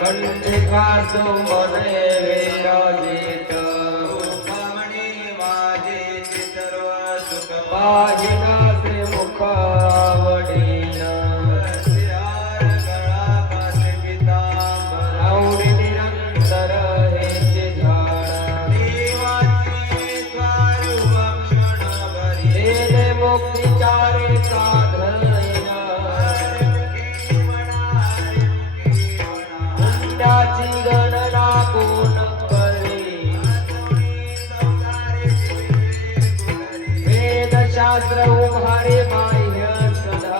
कंठिकासु मने विराजित मुखमणि माझे सर्व सुख पाहिनासे मुखावडीन हस्यार गळा कासे पितांबर आवडी निरंतर हेचे झाड देवाची स्वारुभक्षण भरी देले मोक्षिचारे साधयना पुण्याची गणना कोण करी वेदशास्त्र उभारे बाह्य सदा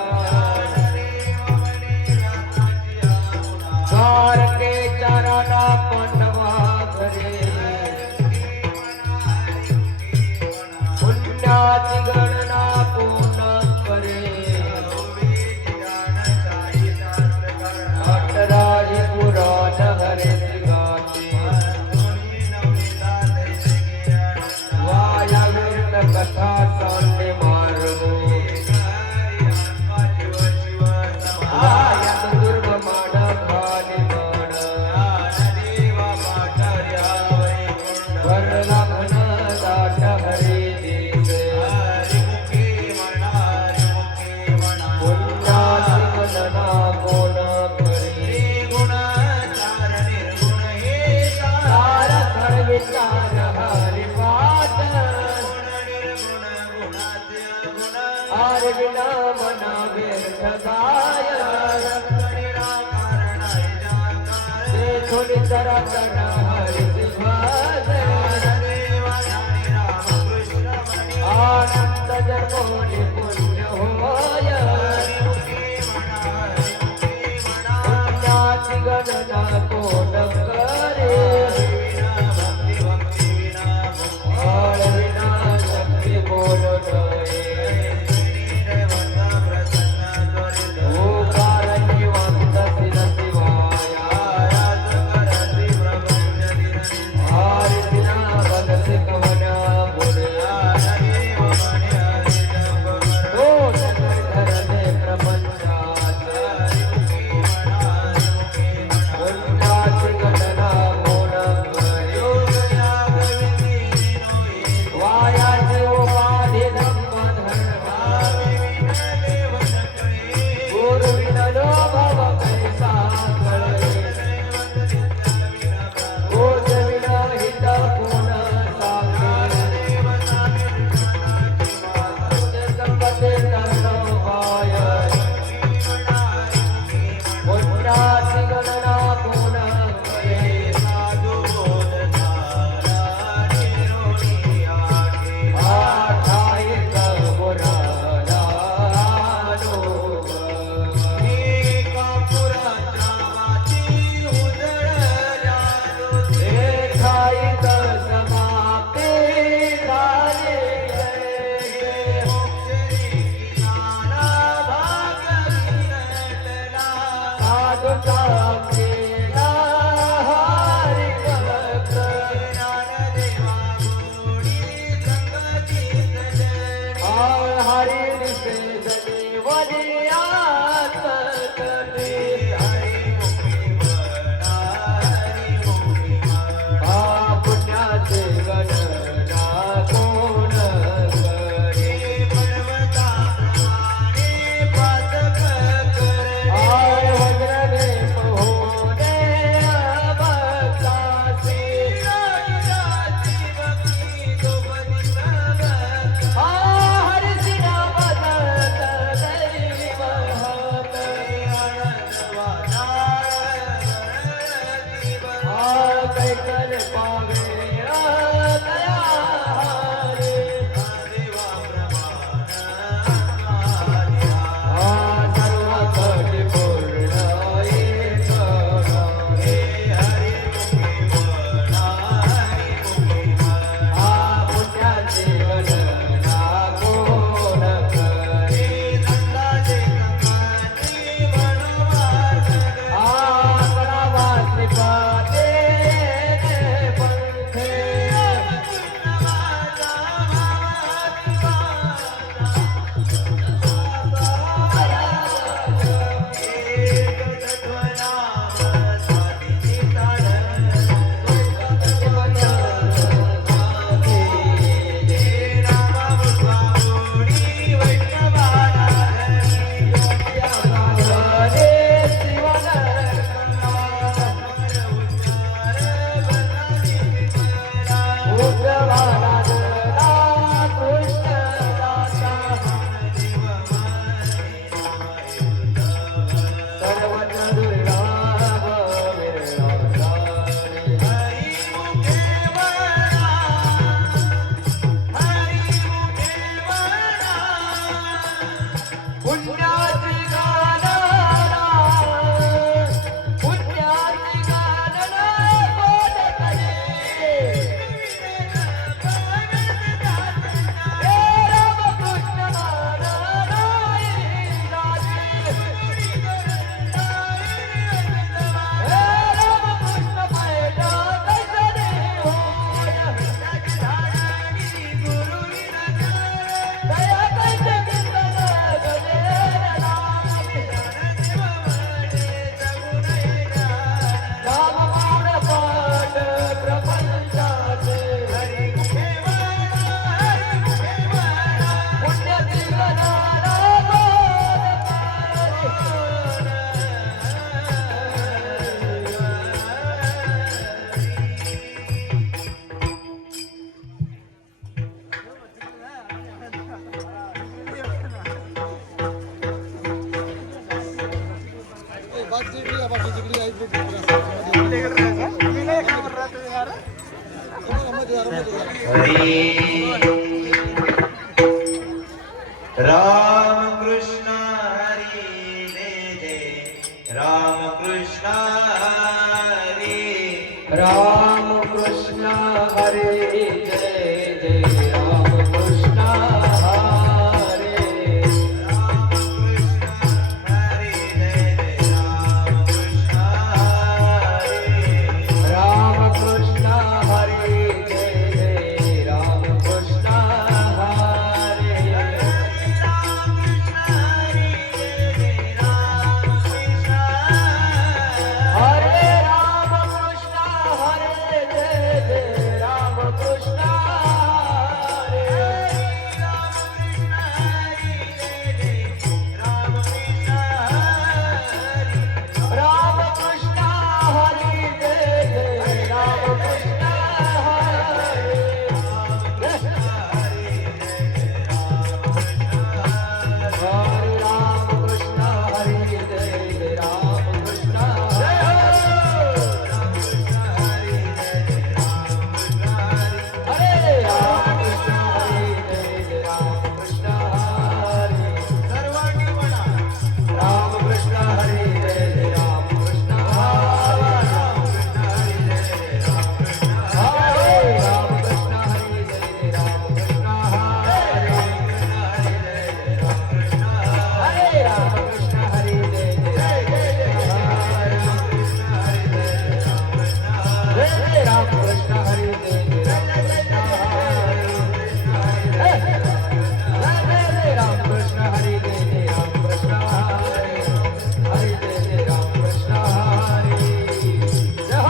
द्वारके चरणा पंडवा करे पुण्याची गणना कोण करे अठराही पुराण हरे गाते वायावीर कथा सांडे मार्गो आयत दुर्गमान खाली मान वरला घन दाट हरी देश पुण्याची गणना कोण करी सार सर्विचार हरि पाठ आर विना मना व्यर्थ गाय ते थोडी जरा कण हरि सिंहास आनंद जन्मोनी पुण्य होय पुण्याची गणना कोण करे आळ विना शक्ती बोल ओंकार निवांत शिर शिवाया आर विना भगत कवना बोल हरी राम कृष्ण हरी जय जय राम कृष्ण हरी राम कृष्ण हरे जय जय राम कृष्ण हरे राम कृष्ण हरी जय जय राम कृष्ण हरी राम कृष्ण हरे जय जय राम कृष्ण हरे राम कृष्ण हरे जय जय राम कृष्ण हरे हरे राम कृष्ण हरे जय जय राम कृष्ण हरे राम कृष्ण हरे जय जय राम कृष्ण हरे राम कृष्ण हरे जय जय राम कृष्ण हरे हरे राम कृष्ण हरे जय जय राम कृष्ण हरे हरे राम कृष्ण हरे जय जय राम कृष्ण हरे जय जय राम कृष्ण हरे जय जय राम कृष्ण हरे हरे जय जय राम कृष्ण हरे जय हो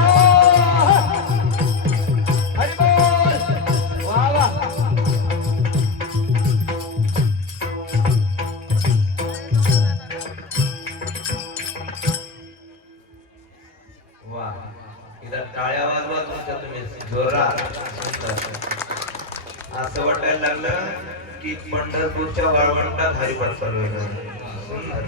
हरि बोल वाह वाह वा इथं टाळ्या वाजवा तुमच्या तुम्ही जोरात सुंदर. असं वाटायला लागलं की पंढरपूरच्या वाळवंटात हरिपाठ चालू आहे. सुंदर.